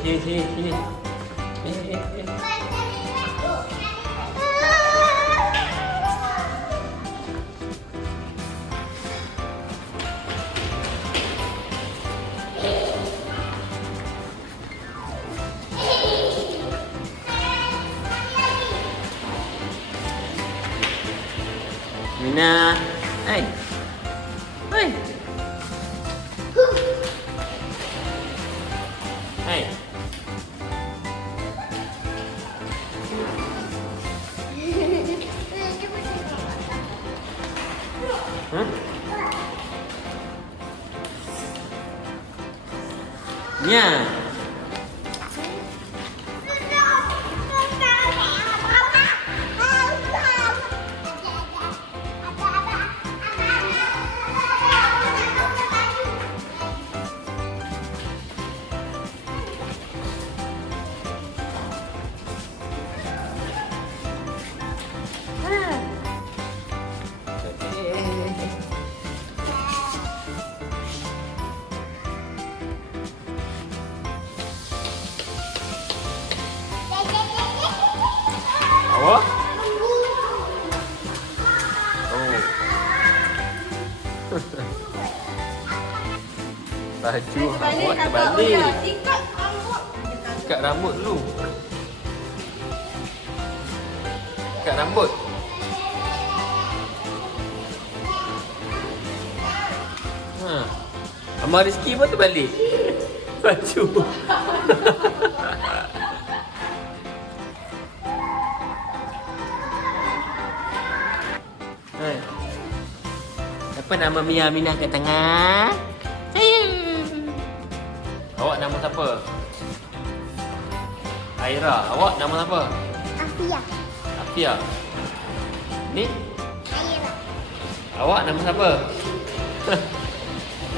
Sini, sini, sini. Mina, hai. Hai. Hai. Hah? Nya. Awak? Oh. Baju awak terbalik. Ikat rambut dulu. Ikat rambut. Ha. Amal Rizki pun terbalik. Baju. Hai. Apa nama Mia Aminah kat tengah? Sayang. Awak nama siapa? Aira. Awak nama siapa? Afia. Afia. Ni? Aira. Awak nama siapa?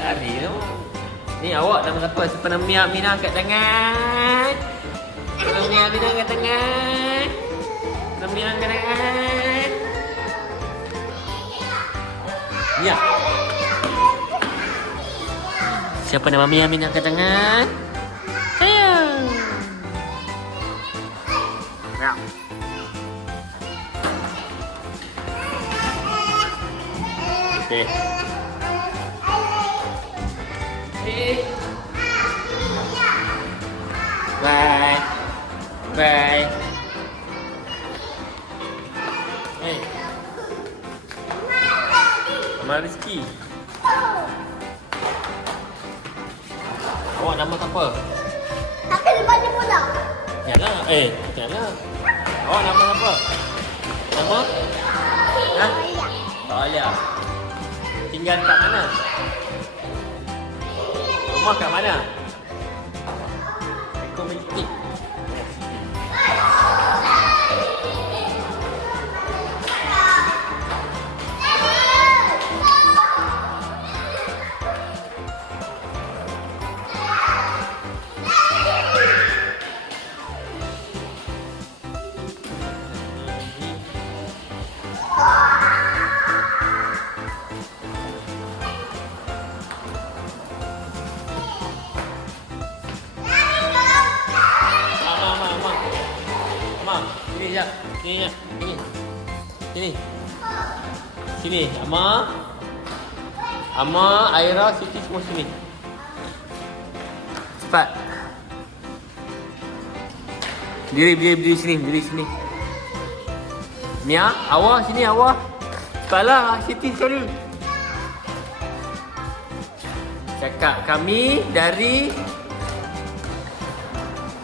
Lari tu. Ni awak nama siapa? Siapa nama Mia Aminah kat tengah? Nama Mia Aminah kat tengah. Nama Mia kat tengah. Mia. Siapa nama Mia Aminah kat tengah? Sayang. Mia. Okey. Bye. Bye. Hey. Amal Rizki. Awak nama siapa? Tapi lepas ni pula. Janganlah. Janganlah. Awak nama siapa? Nama? Ha? Alia. Tinggal kat mana? Rumah kat mana? Ekonomistik. Sini sekejap. Sini sekejap. Sini. Sini. Sini. Amma, Aira, Siti semua sini. Cepat. Berdiri sini. Berdiri sini. Mia, awak sini awak. Cepatlah Siti sekali. Cakap kami dari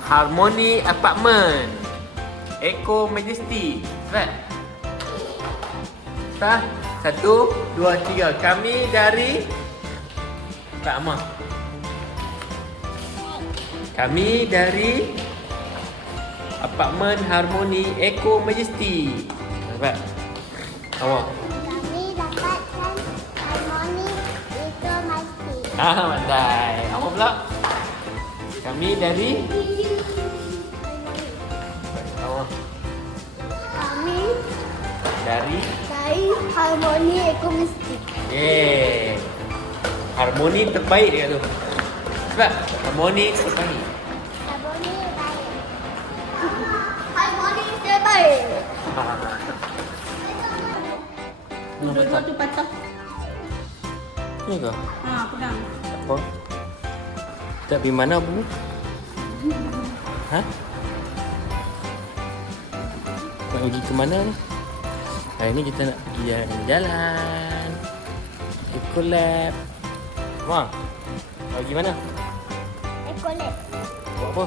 Harmony Apartment. Eco Majesty. Cepat. Cepat. 1, 2, 3. Kami dari Kak Amah. Kami dari Apartmen Harmony Eco Majesty. Cepat. Awak. Kami dapatkan Harmony Eco Majesty. Pandai. Awak pula. Kami dari awak. Kami Dari Harmony Eco Majesty. Harmoni terbaik dia tu. Cepat. Harmoni terbaik. Harmony Tengah Dua-dua patah. tu patah. Ni ke? Ha, pegang. Tak apa. Tak pergi mana bu? Ha? Nak pergi ke mana ni? Hari ni kita nak pergi jalan-jalan. Pergi collab. Wah, nak pergi mana? Ekolek. Buat apa?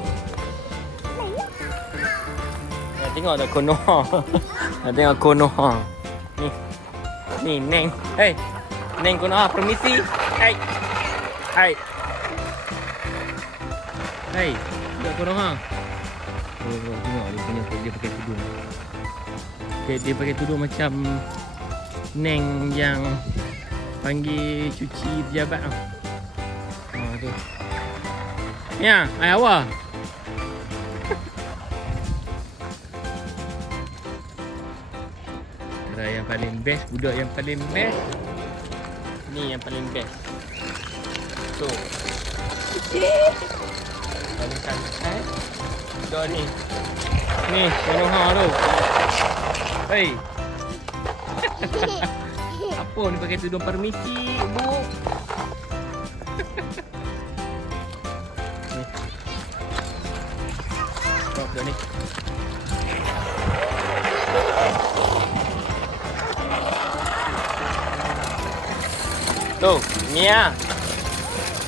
Nak tengok tak Konoha? Nak tengok Konoha. Ni. Ni Neng. Hey. Neng Konoha, permisi. Hey. Hai. Hai. Tengok Konoha. Oh, tengok dia punya dia pakai tudung. Dia pakai tudung macam Neng yang panggil cuci pejabat tau. Ha tu. Ya, ai awak. Kira yang paling best, budak yang paling best. Ni yang paling best. Tu. Paling santai. Budak ni. Ni, Konoha tu. Hei. Apa ni pakai tudung permisi, Bu? Ni. Stop dah ni. Tu, Mia.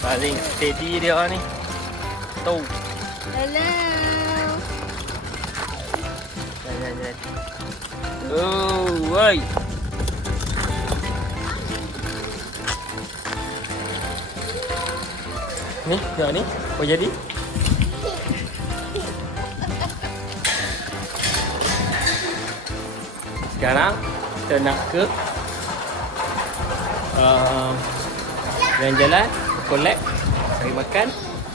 Paling steady dia ni. Tu. Hello. Jalan. Oh, woi. Ni, tengok ni. Apa jadi? Sekarang kita nak ke jalan-jalan, collect, cari makan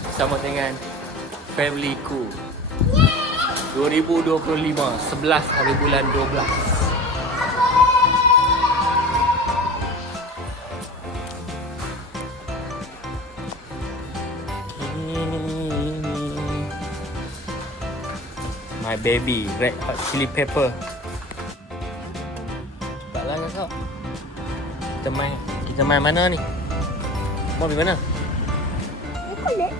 bersama dengan family ku. 2025, 11 hari bulan 12. My baby, red hot chili pepper. Cepatlah kau. Kita main mana ni? Mau pergi mana? Ekolek.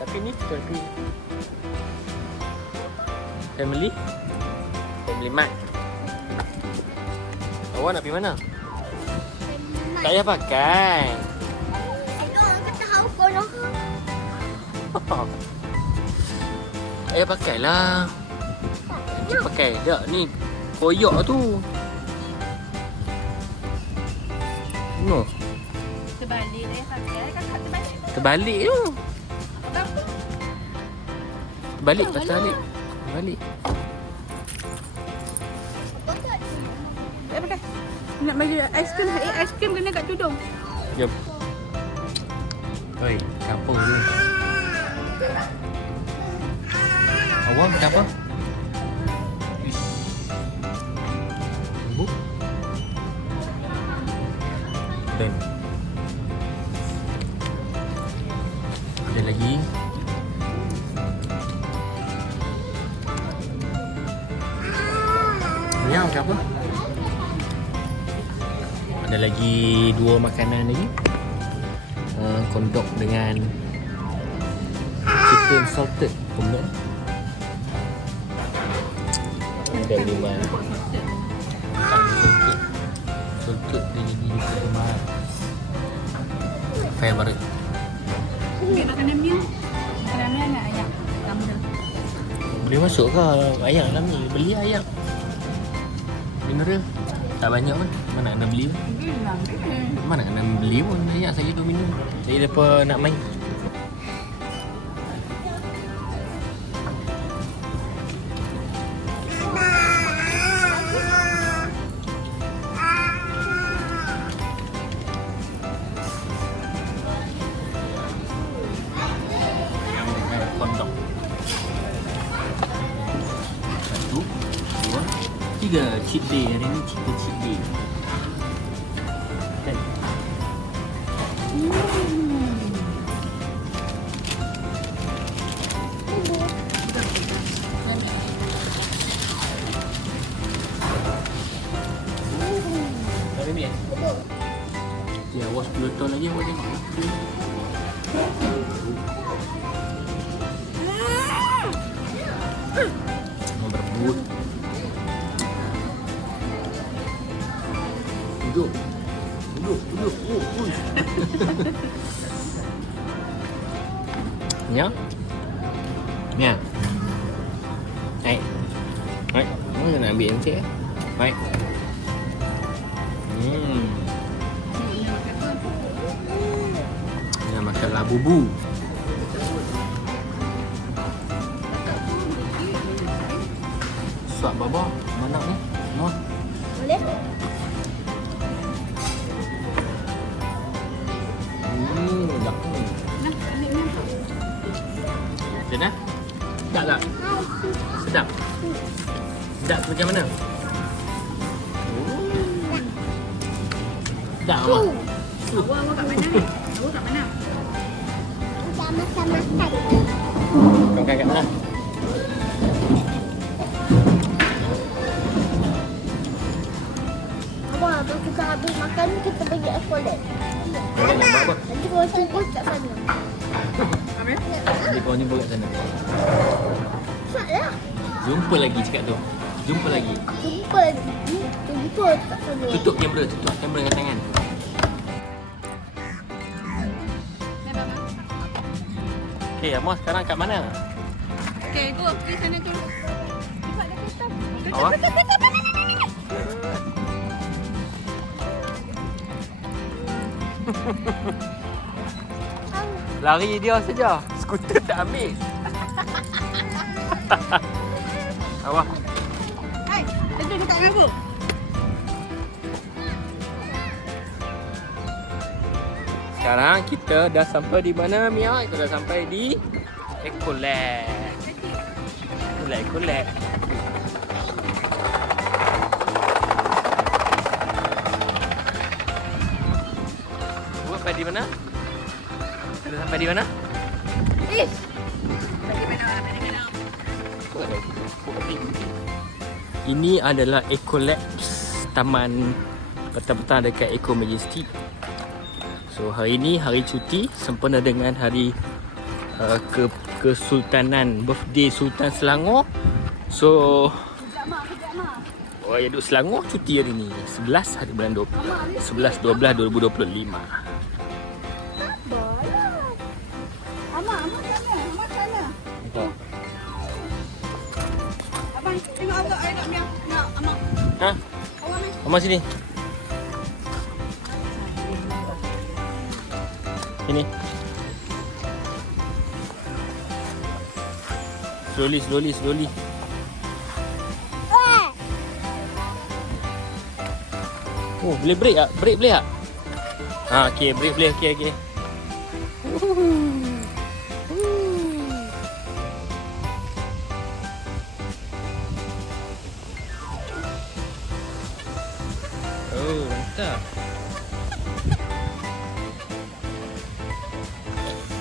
Tapi ni kita pergi Family Mart. Awak nak pergi mana? Tak payah pakai. Tengok orang kata hau Konoha. Tak payah pakai lah. Cik pakai tak ni. Koyak tu. No. Terbalik dah pakai. Kakak terbalik. Terbalik tu. Berapa? Balik patah balik. Balik. Tak pakai. Nak bagi aiskrim. Aiskrim kena kat tudung. Jom. Oi, kampung ni. Awak makan apa? Ish. Tunggu. Dan ada lagi. Ni makan apa? Ada lagi 2 makanan lagi. Kondok dengan chicken salted. Kondok. Ada 5. Salted dia jadi penggemar favorite. Ambil makanan meal. Makanan meal nak ayam. Tambah. Boleh masuk ke ayam dalam ni? Beli ayam. Mineral tak banyak pun. Mana nak beli pun. Mana nak beli pun. Ayam saya tu minum. Saya lepas nak main. Kondok. 1, 2, 3. Cheat day. Hari ni kita cheat day. Kan? Mau berebut. Duduk. Nhớ. Nha. Đây. Đấy, nó là biển chứ. Đấy. Ini makan labubu. Suap baba. Mana ni? Mau. Boleh? Dah. Sedap? Sedap tak? Sedap. Sedap macam mana? Sedap apa? Awak kat mana ni? Awak kat mana? Sama-sama makan. Kau kat mana? Abang, kita habis makan kita pergi aqualet. Apa? Nanti kau jumpa kat sana. Apa? Jadi kau jumpa kat sana. Tak lah. Jumpa lagi cakap tu. Jumpa lagi. Jumpa kat sana. Tutup kamera dengan tangan. Okey, Amos sekarang kat mana? Okay, go. Pergi sana tu. Cepat dah kereta. Awak? Lari dia saja. Skuter tak ambil. Awak. Hai, itu dekat dengan aku. Sekarang kita dah sampai di mana, Mia? Kita dah sampai di Ecolab. Ecolab. Sampai di mana? Kita sampai di mana? Ish. Ini adalah Ecolab, taman petang-petang dekat Eco Majestic. So hari ini hari cuti sempena dengan hari Kesultanan, birthday Sultan Selangor. So orang yang duduk Selangor cuti hari ni 11 hari bulan 11/12/2025. Amak sana. Amak sana. Betul. Abang, tengok awak. I nak miang. Nak, Amak. Ha? Awak ni. Mama sini. Sini. Slowly. Oh, boleh break tak? Break boleh tak? Ha, okey, break boleh. Okey. Oh, mantap.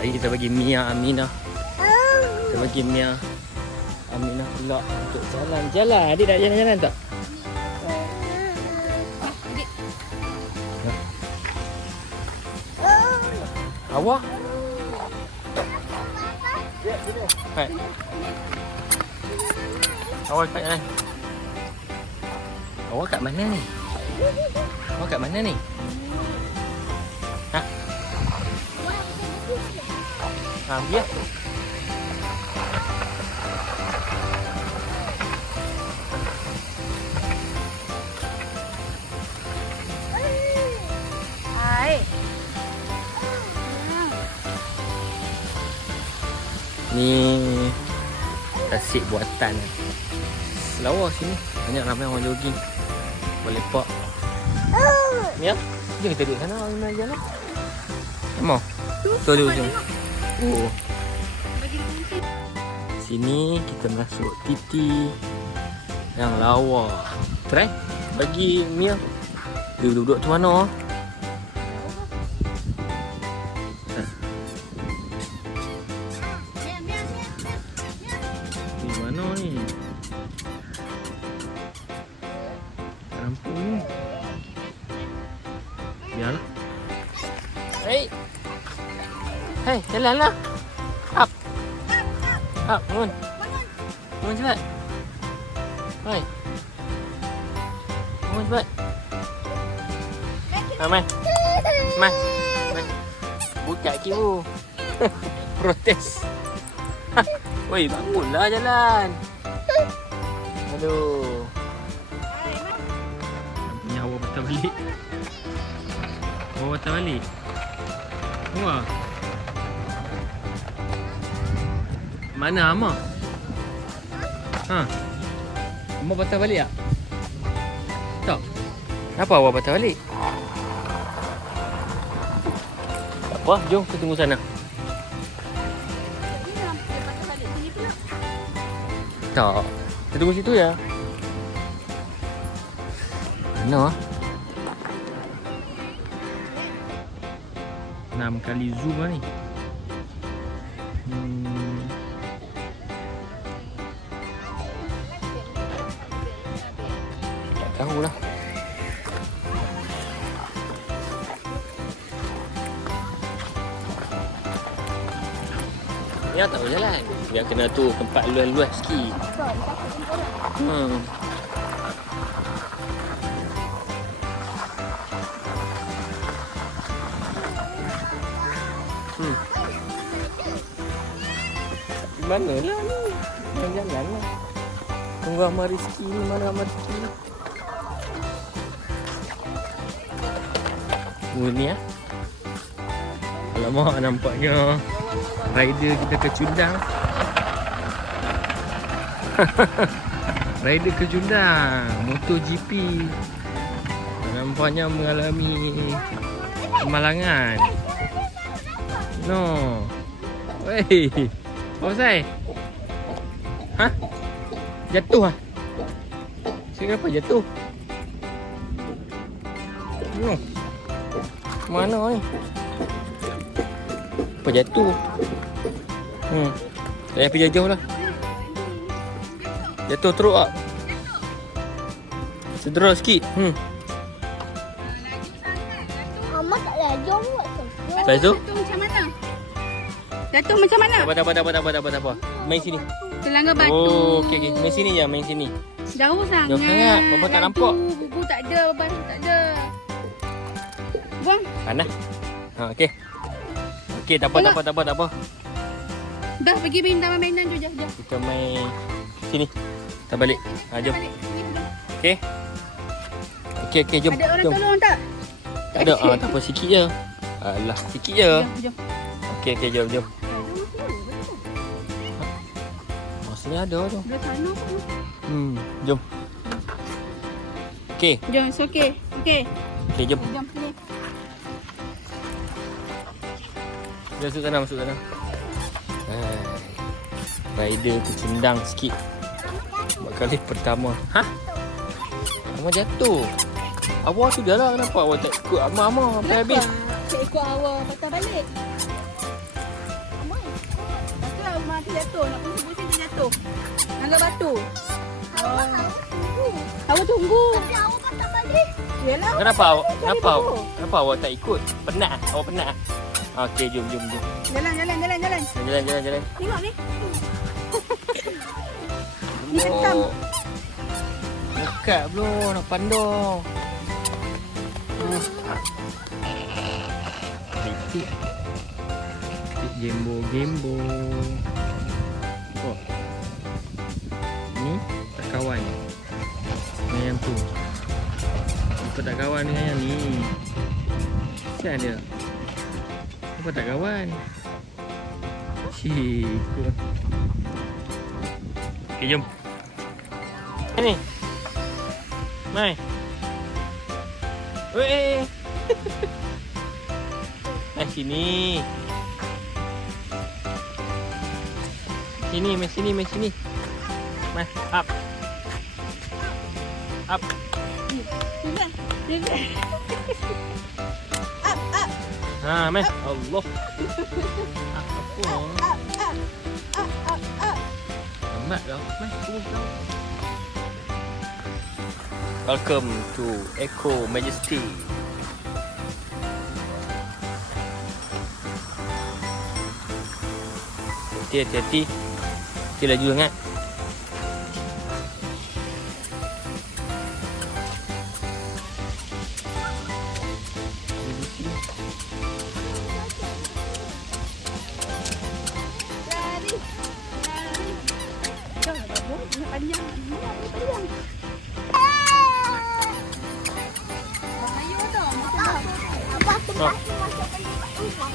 Hari kita bagi Mia Aminah. Kita bagi Mia Aminah pula untuk jalan-jalan. Adik nak jalan-jalan tak? Awak? Hai. Awak kat mana? Awak kat mana ni? Awak kat mana ni? Ha? Ha, biar. Hai. Ni tasik buatan lawa sini. Banyak ramai orang jogging. Berlepak. Ni ya? Jom kita duduk sana orang main jalan. Mau? Tu. Oh. Sini kita masuk titi yang lawa. Try bagi Mia. Dia duduk tu mana? Di mana ni? Rampung ni. Biarlah. Hey. Hei, jalanlah. Up. Up, bangun. Bangun cepat. Hai. Bangun cepat. Mai. Mai. Buka kiu. Protes. Woi, bangunlah jalan. Aduh. Nyawa patah balik. Patah balik. Wah. Mana Amma? Ha? Amma patah balik tak? Tak. Kenapa awak patah balik? Tak apa, jom kita tunggu sana. Tak. Kita tunggu situ ya. Mana? 6 kali zoom lah ni. Tak tahulah. Ni tak boleh jalan. Dia kena tu tempat luas-luas sikit. Mana lah ni? Jangan-jangan lah. Tunggu Amal Rizki ni. Mana Amal Rizki ni? Ni lah. Alamak, nampaknya rider kita kecundang. Rider kecundang MotoGP nampaknya mengalami kemalangan. No. Wey, Osai. Hah? Jatuh ah? Kenapa jatuh? No. Mana ni? Apa jatuh? Saya pergi jauh lah. Jatuh teruk tak? Cedera sikit. Amma tak lajong buat tu. Lepas tu? Jatuh macam mana? Jatuh macam mana? Tak apa. Main sini. Terlanggar batu. Oh, okey. Main sini je, main sini. Jauh sangat. Jauh sangat. Bapa tak nampak. Buku tak ada, batu tak ada. Buang. Panas. Okey. Okey, tak apa. Dah pergi main taman mainan tu. Jom. Kita main sini. Kita balik. Jom. Balik. Okey. Okey, jom. Ada orang Jom. tolong tak? Tak ada. Tak apa, sikit je. Alah, sikit je. Jom. Okey, jom. Maksudnya ada tu. Dah sana pun. Jom. Okey. Jom, it's okay. Okey. Okey, jom. Jom sini. Masuk sana. Rider kecundang sikit. Buat kali pertama. Hah? Amma jatuh. Awak tu dah lah. Kenapa awak tak ikut Amma sampai habis? Tak ikut awak patah balik. Lepas tu Amma tu jatuh. Nak pergi pusing tu jatuh. Langgar batu. Awak tunggu. Tapi awak patah balik. Yalah. Kenapa awak tak ikut? Penat? Awak penat? Okey, jom. Jalan. Jalan. Tengok ni. Ni hitam. Dekat belum nak pandang. Titik gembo. Oh. Ni tak kawan dengan yang tu. Apa tak kawan dengan yang ni? Siapa dia? Apa tak kawan? Cik. Okay, jom. Ni. Mai. Weh. Mai sini. Mai sini. Mai, up. Mai. Allah. Lambat dah. Mai, turun kau. Welcome to Eco Majesty. Hati-hati. Okey, laju sangat. Lari. Jangan babu, nak panjang. Panjang. Bahaya dah. Abah tempat masuk balik rumah.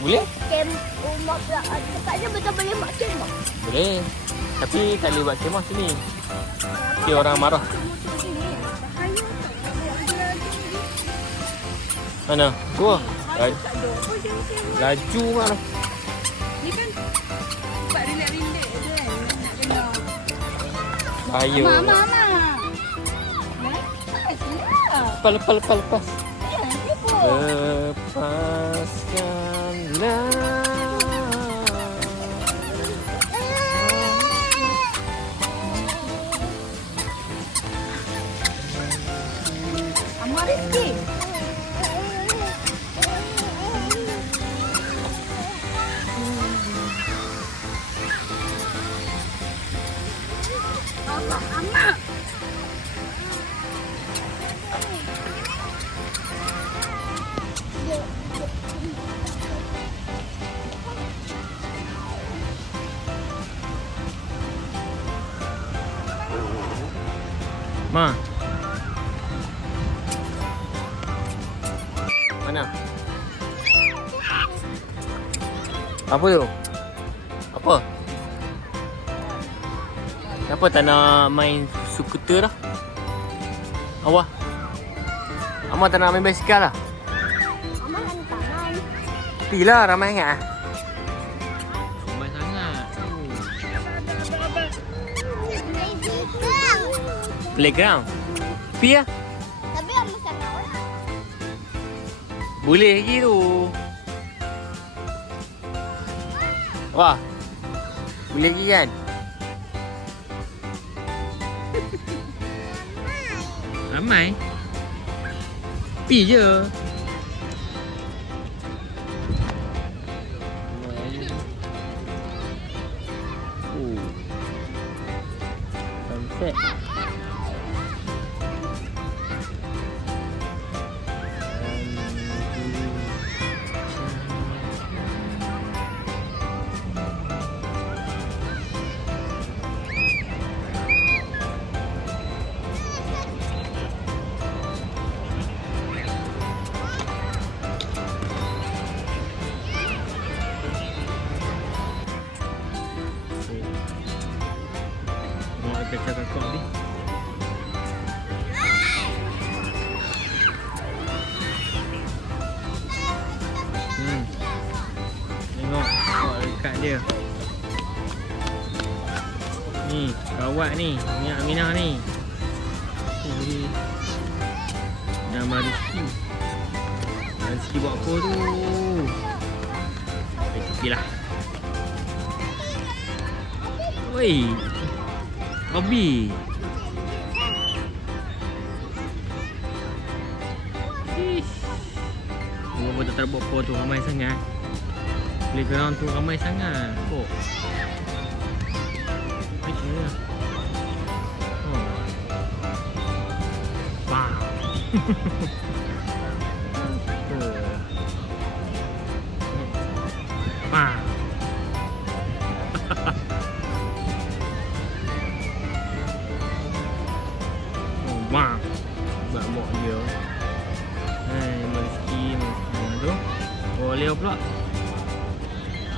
Boleh? Kem rumah pula. Tempatnya betul boleh mak kemah. Boleh. Tapi tak boleh buat kemah sini. Nanti orang marah. Bahaya dah. Mana? Tu lah. Tak ada apa je. Laju mana? Ni kan buat rindik-rindik je kan. Nak kena. Bahaya. Mama. Lepas. Lepaskanlah. Amar Rizki. Amak. Ma. Mana? Apa tu? Apa? Kenapa tak nak main skuter dah? Awak? Amak tak nak main basikal lah? Amak kan taman. Pilah ramai sangat ah. Ramai sangat. Playground. Pi lah. Tapi amak sangat orang. Boleh lagi tu. Wah. Boleh lagi kan? Ramai. Pi je. Oh. Sunset. Kacau kakak ni. Tengok dekat dia. Ni kawat ni, ni Aminah ni. Ni nama Rizki. Rizki buat apa tu? Okeylah. Oi. Robi. Kenapa tak terbuat apa tu ramai sangat? Playground tu ramai sangat. Oh. Macam mana? Oh. Wow. Oh. Wow. Wah, buat mok dia. Hai, Rizki tu. Koleo pula.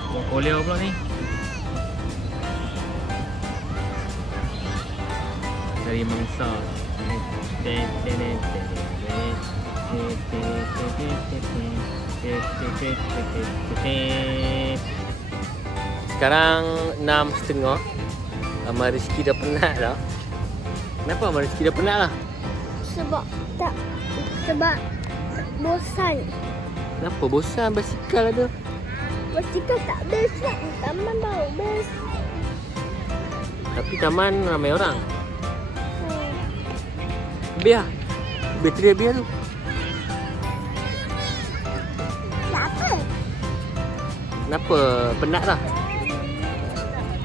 Buat koleo pula ni. Dari mangsa. Sekarang 6.30. Amal Rizki dah penat dah. Kenapa Amal Rizki dah penat lah? Sebab bosan. Kenapa bosan basikal ada? Basikal tak best kan? Taman baru best. Tapi taman ramai orang. Biar. Bateri biar tu. Kenapa? Kenapa? Penat lah.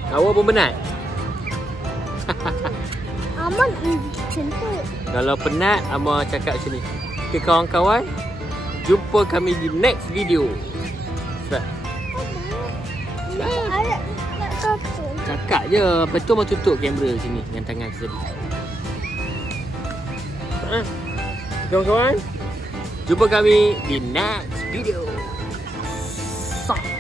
Awak pun penat? Aman macam tu. Kalau penat, Amar cakap macam ni. Okay kawan-kawan, jumpa kami di next video. Sebab Ada nak tutup. cakap je. Lepas tu Amar tutup kamera sini dengan tangan tersebut. Kawan-kawan, jumpa kami di next video. Stop.